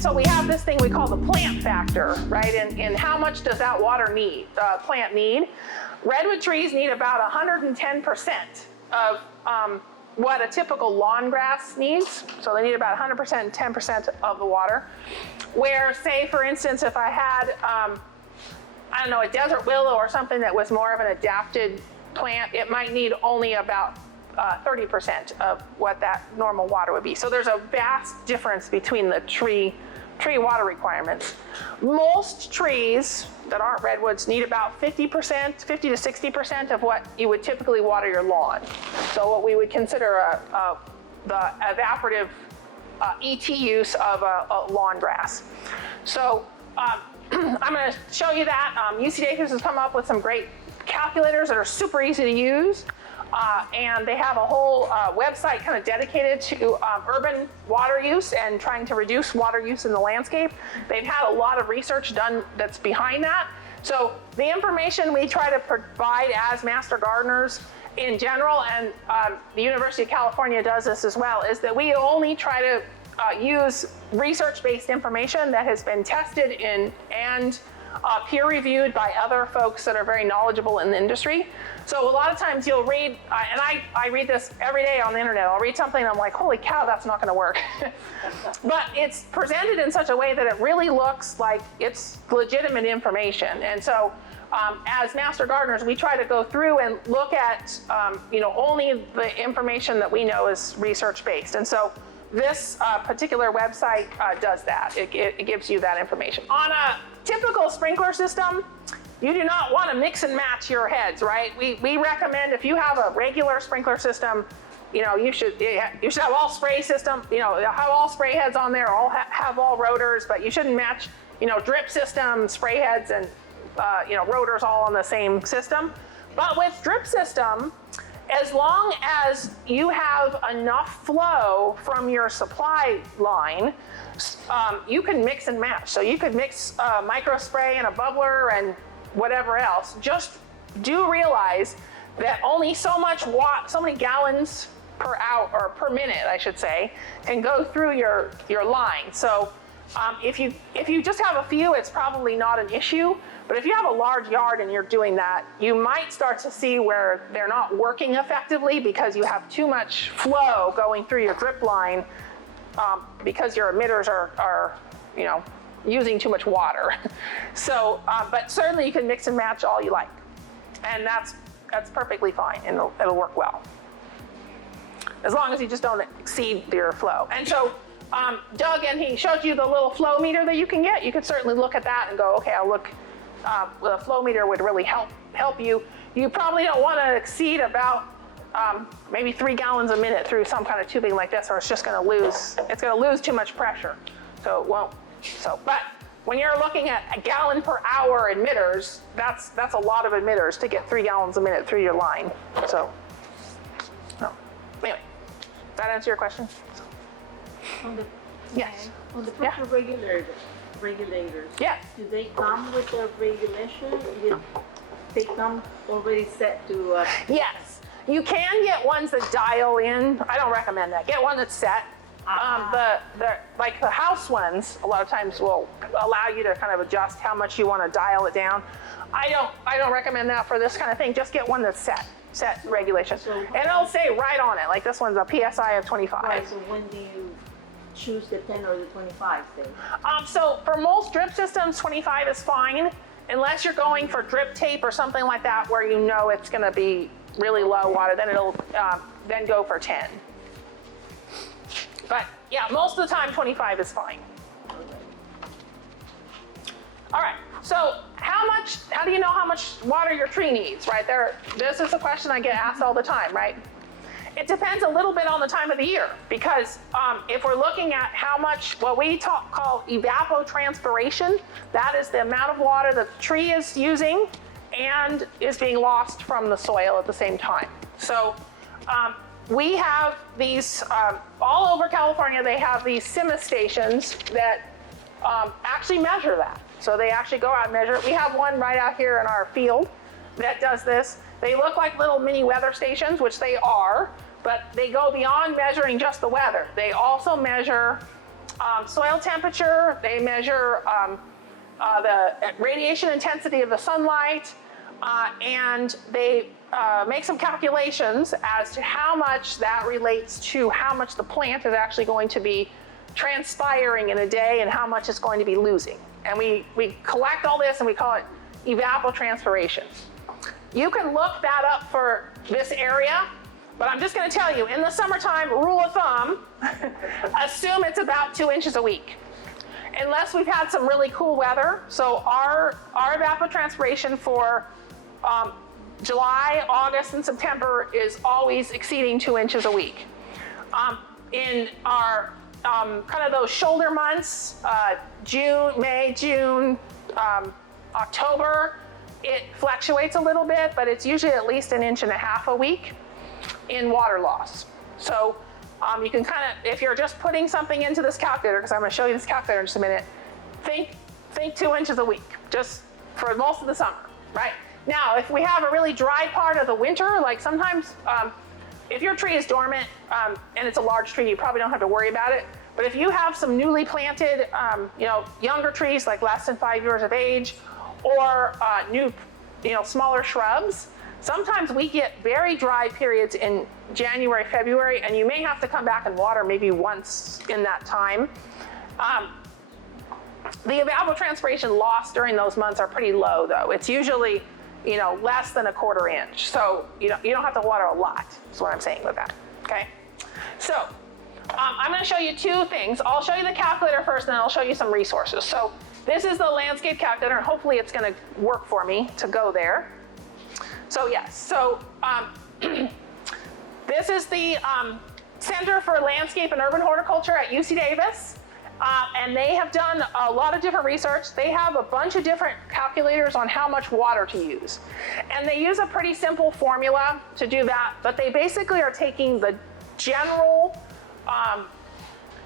So we have this thing we call the plant factor, right? And how much does that water need, plant need? Redwood trees need about 110% of what a typical lawn grass needs. So they need about 100% and 10% of the water. Where, say, for instance, if I had, I don't know, a desert willow or something that was more of an adapted plant, it might need only about 30% of what that normal water would be. So there's a vast difference between the tree water requirements. Most trees that aren't redwoods need about 50%, 50 to 60% of what you would typically water your lawn. So what we would consider the evaporative ET use of a lawn grass. So I'm going to show you that. UC Davis has come up with some great calculators that are super easy to use. And they have a whole website kind of dedicated to urban water use and trying to reduce water use in the landscape. They've had a lot of research done that's behind that. So the information we try to provide as master gardeners in general, and the University of California does this as well, is that we only try to use research-based information that has been tested in and peer-reviewed by other folks that are very knowledgeable in the industry. So a lot of times you'll read, and I read this every day on the internet, I'll read something and I'm like, holy cow, that's not gonna work. But it's presented in such a way that it really looks like it's legitimate information. And so as master gardeners, we try to go through and look at only the information that we know is research-based. And so this particular website does that. It gives you that information. On a typical sprinkler system, you do not want to mix and match your heads, right? We recommend if you have a regular sprinkler system, you should have all spray system, have all spray heads on there, have all rotors, but you shouldn't match, drip system, spray heads, and rotors all on the same system. But with drip system, as long as you have enough flow from your supply line, you can mix and match. So you could mix micro spray and a bubbler and whatever else. Just do realize that only so many gallons per hour, or per minute, I should say, can go through your line. So if you just have a few, it's probably not an issue. But if you have a large yard and you're doing that, you might start to see where they're not working effectively because you have too much flow going through your drip line because your emitters are using too much water. So, but certainly you can mix and match all you like. And that's perfectly fine, and it'll work well. As long as you just don't exceed your flow. And so Doug, and he showed you the little flow meter that you can get. You could certainly look at that and go, okay, I'll look. The flow meter would really help you. You probably don't want to exceed about maybe 3 gallons a minute through some kind of tubing like this, or it's just going to lose too much pressure. So it won't. But when you're looking at a gallon per hour emitters, that's a lot of emitters to get 3 gallons a minute through your line. So anyway, does that answer your question? Yes. On the pressure regulators. Yes. Do they come with a regulation? They come already set to. Yes. You can get ones that dial in. I don't recommend that. Get one that's set. Like the house ones, a lot of times will allow you to kind of adjust how much you want to dial it down. I don't recommend that for this kind of thing. Just get one that's set regulation. And it'll say right on it, like this one's a PSI of 25. Right, so when do you choose the 10 or the 25, say? So for most drip systems, 25 is fine, unless you're going for drip tape or something like that where you know it's going to be really low water, then it'll then go for 10. But yeah, most of the time 25 is fine. All right, so how do you know how much water your tree needs, right? This is a question I get asked all the time, right? It depends a little bit on the time of the year, because if we're looking at how much, what we call evapotranspiration, that is the amount of water the tree is using and is being lost from the soil at the same time. So we have these, all over California, they have these CIMA stations that actually measure that. So they actually go out and measure it. We have one right out here in our field that does this. They look like little mini weather stations, which they are, but they go beyond measuring just the weather. They also measure soil temperature, they measure the radiation intensity of the sunlight, and they make some calculations as to how much that relates to how much the plant is actually going to be transpiring in a day and how much it's going to be losing. And we collect all this and we call it evapotranspiration. You can look that up for this area, but I'm just going to tell you, in the summertime, rule of thumb, assume it's about 2 inches a week. Unless we've had some really cool weather. So our evapotranspiration for July, August, and September is always exceeding 2 inches a week. In our kind of those shoulder months, May, June, October, it fluctuates a little bit, but it's usually at least 1.5 inches a week in water loss. So you can kind of, if you're just putting something into this calculator, because I'm going to show you this calculator in just a minute, think 2 inches a week, just for most of the summer, right? Now, if we have a really dry part of the winter, like sometimes, if your tree is dormant and it's a large tree, you probably don't have to worry about it. But if you have some newly planted, younger trees, like less than 5 years of age, or new, smaller shrubs, sometimes we get very dry periods in January, February, and you may have to come back and water maybe once in that time. The evapotranspiration loss during those months are pretty low, though. It's usually, less than 1/4 inch. So you don't have to water a lot, is what I'm saying with that, okay? So I'm gonna show you 2 things. I'll show you the calculator first, and then I'll show you some resources. So this is the landscape calculator, and hopefully it's gonna work for me to go there. So yes, this is the Center for Landscape and Urban Horticulture at UC Davis. And they have done a lot of different research. They have a bunch of different calculators on how much water to use. And they use a pretty simple formula to do that, but they basically are taking the general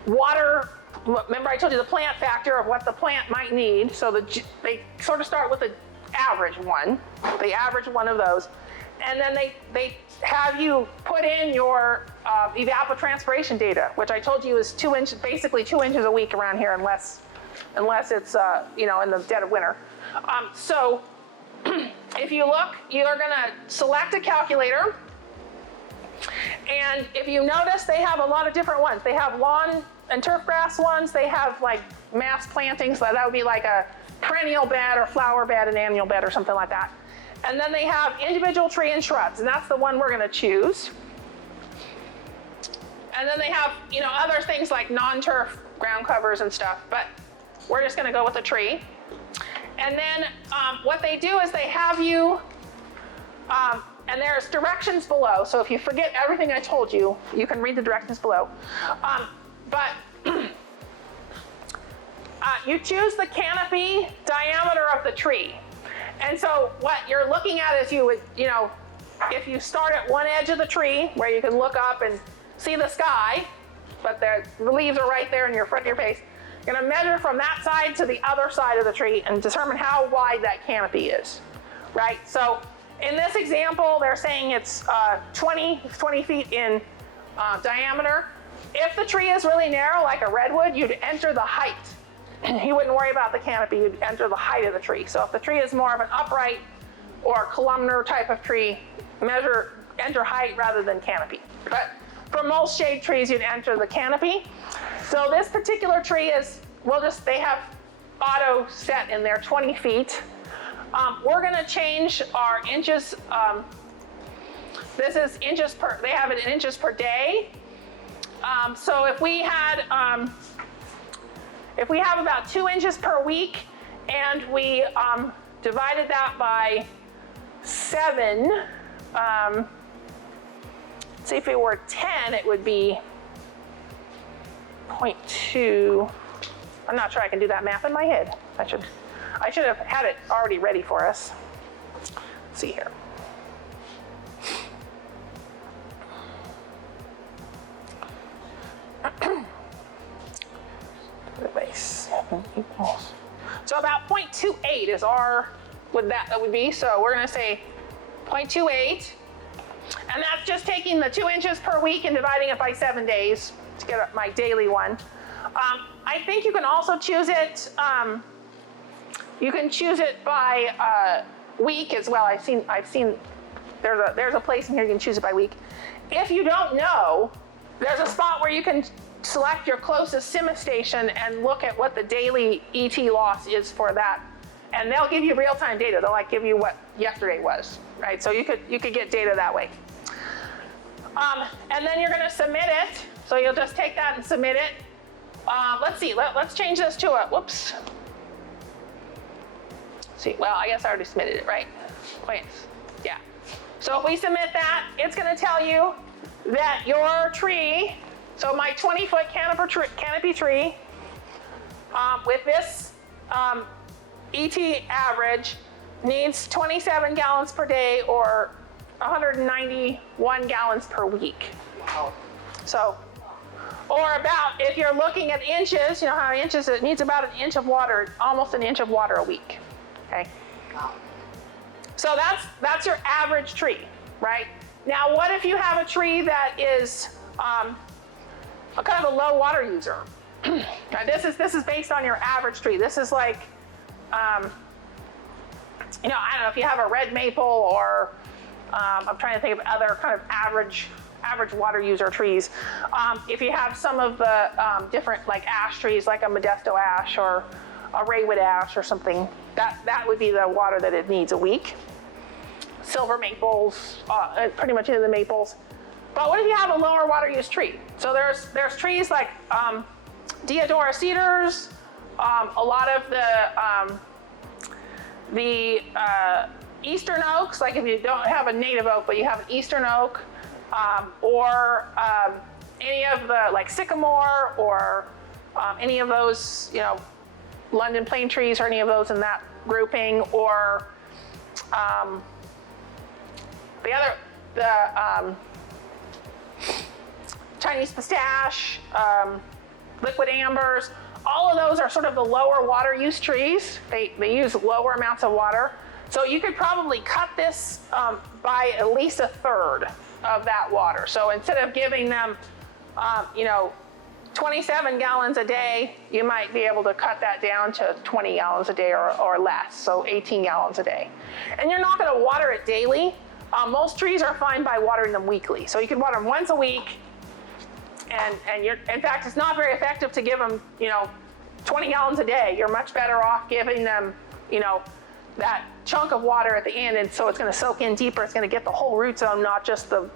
water, remember I told you the plant factor of what the plant might need, so they sort of start with the average one of those, and then they have you put in your evapotranspiration data, which I told you is basically 2 inches a week around here, unless it's in the dead of winter. So if you look, you're gonna select a calculator, and if you notice, they have a lot of different ones. They have lawn and turf grass ones. They have like mass plantings, so that would be like a perennial bed or flower bed, an annual bed or something like that. And then they have individual tree and shrubs, and that's the one we're gonna choose. And then they have, other things like non-turf ground covers and stuff, but we're just gonna go with the tree. And then what they do is they have you, and there's directions below, so if you forget everything I told you, you can read the directions below. You choose the canopy diameter of the tree. And so what you're looking at is you would, if you start at one edge of the tree where you can look up and see the sky, but the leaves are right there in your front of your face, you're gonna measure from that side to the other side of the tree and determine how wide that canopy is, right? So in this example, they're saying it's 20 feet in diameter. If the tree is really narrow, like a redwood, you'd enter the height. You wouldn't worry about the canopy, you'd enter the height of the tree. So if the tree is more of an upright or columnar type of tree, enter height rather than canopy. But for most shade trees, you'd enter the canopy. So this particular tree is, they have auto set in there 20 feet. We're gonna change our inches. This is inches per, they have it in inches per day. So if we have about 2 inches per week and we divided that by 7, see if it were 10, it would be 0.2. I'm not sure I can do that math in my head. I should have had it already ready for us. Let's see here. So about 0.28 is that would be. So we're gonna say 0.28, and that's just taking the 2 inches per week and dividing it by 7 days to get my daily one. I think you can also choose it, you can choose it by week as well. I've seen there's a place in here you can choose it by week. If you don't know, there's a spot where you can select your closest CIMA station and look at what the daily ET loss is for that. And they'll give you real-time data. They'll like give you what yesterday was, right? So you could get data that way. And then you're gonna submit it. So you'll just take that and submit it. Let's see, let's change this to a, whoops. See, well, I guess I already submitted it, right? Wait, yeah. So if we submit that, it's gonna tell you that your tree, so my 20-foot canopy tree, with this ET average, needs 27 gallons per day or 191 gallons per week. Wow. So, or about, if you're looking at inches, you know how inches, it needs about an inch of water, almost an inch of water a week, okay? Wow. So that's your average tree, right? Now, what if you have a tree that is a kind of a low water user? Now, this is based on your average tree. This is like, you know, I don't know if you have a red maple or I'm trying to think of other kind of average water user trees. If you have some of the different like ash trees, like a Modesto ash or a Raywood ash or something, that would be the water that it needs a week. Silver maples, pretty much into the maples. But what if you have a lower water use tree? So there's trees like Deodora cedars, a lot of the eastern oaks, like if you don't have a native oak, but you have an eastern oak, or any of the like sycamore or any of those, you know, London plane trees or any of those in that grouping, or the Chinese pistache, liquid ambers, all of those are sort of the lower water use trees. They use lower amounts of water. So you could probably cut this by at least a third of that water. So instead of giving them, you know, 27 gallons a day, you might be able to cut that down to 20 gallons a day or less, so 18 gallons a day. And you're not gonna water it daily. Most trees are fine by watering them weekly. So you can water them once a week, and in fact, it's not very effective to give them, you know, 20 gallons a day. You're much better off giving them, you know, that chunk of water at the end, and so it's gonna soak in deeper. It's gonna get the whole root zone, not just the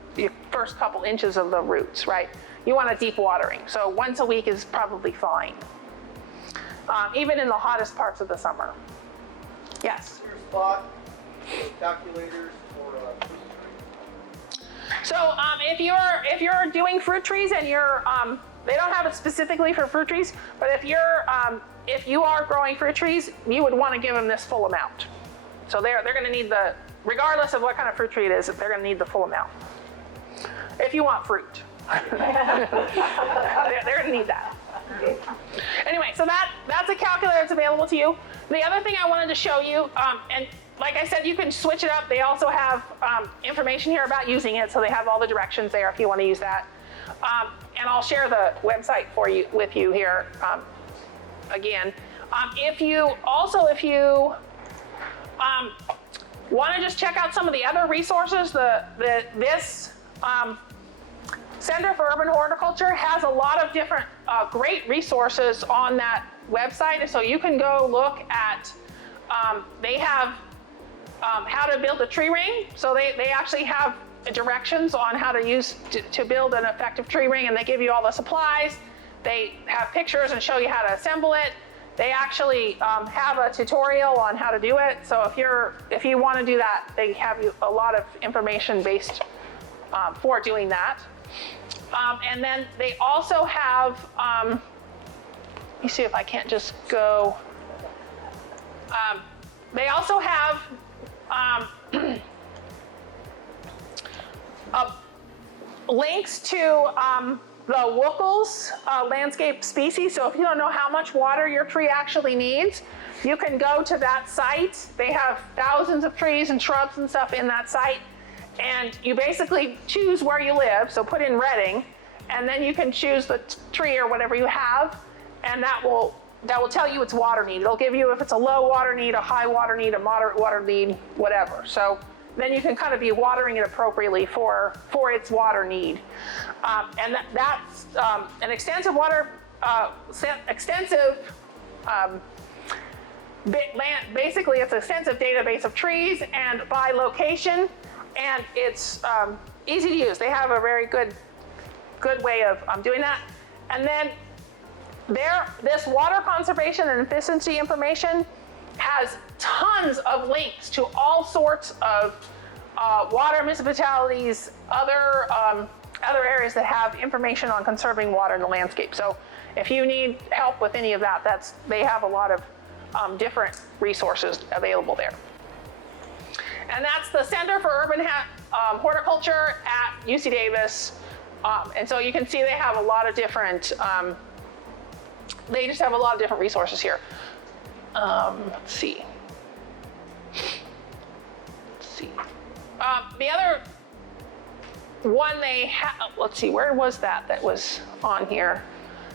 first couple inches of the roots, right? You want a deep watering. So once a week is probably fine, even in the hottest parts of the summer. Yes? Your spot calculators for fruit trees? So if you're doing fruit trees and you're, they don't have it specifically for fruit trees, but if you are growing fruit trees, you would want to give them this full amount. So they're going to need regardless of what kind of fruit tree it is, they're going to need the full amount. If you want fruit. They're going to need that. Anyway, so that's a calculator that's available to you. The other thing I wanted to show you, and like I said, you can switch it up. They also have information here about using it, so they have all the directions there if you want to use that. And I'll share the website with you here again. If you want to just check out some of the other resources, this Center for Urban Horticulture has a lot of different great resources on that website, and so you can go look at, they have how to build a tree ring. So they actually have directions on how to build an effective tree ring, and they give you all the supplies. They have pictures and show you how to assemble it. They actually have a tutorial on how to do it. So if you want to do that, they have you a lot of information based for doing that. And then they also have, let me see if I can't just go. They also have links to the Wookles landscape species. So if you don't know how much water your tree actually needs, you can go to that site. They have thousands of trees and shrubs and stuff in that site. And you basically choose where you live, so put in Reading, and then you can choose the tree or whatever you have, and that will tell you its water need. It'll give you if it's a low water need, a high water need, a moderate water need, whatever. So then you can kind of be watering it appropriately for its water need. And that's an extensive basically it's an extensive database of trees and by location, and it's easy to use. They have a very good way of doing that. And then this water conservation and efficiency information has tons of links to all sorts of water municipalities, other areas that have information on conserving water in the landscape. So if you need help with any of that, they have a lot of different resources available there. And that's the Center for Urban Horticulture at UC Davis. And so you can see they have a lot of different, they just have a lot of different resources here. Let's see. The other one they have, let's see, where was that was on here?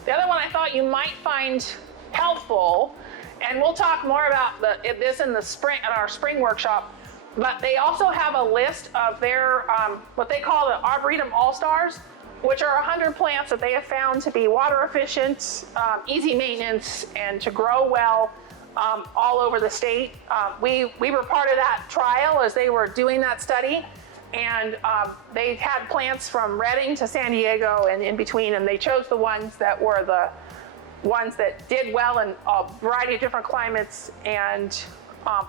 The other one I thought you might find helpful, and we'll talk more about this in the spring, at our spring workshop, but they also have a list of their, what they call the Arboretum All-Stars, which are 100 plants that they have found to be water efficient, easy maintenance, and to grow well all over the state. We were part of that trial as they were doing that study, and they had plants from Redding to San Diego and in between, and they chose the ones that were the ones that did well in a variety of different climates and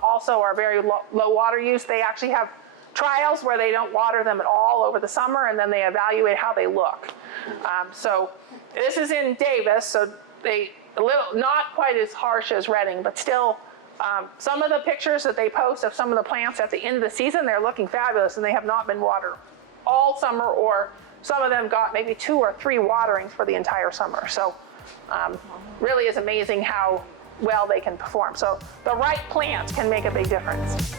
also are very low water use. They actually have trials where they don't water them at all over the summer, and then they evaluate how they look. So this is in Davis, so not quite as harsh as Redding, but still some of the pictures that they post of some of the plants at the end of the season, they're looking fabulous, and they have not been watered all summer, or some of them got maybe 2 or 3 waterings for the entire summer. So really is amazing how well they can perform. So the right plants can make a big difference.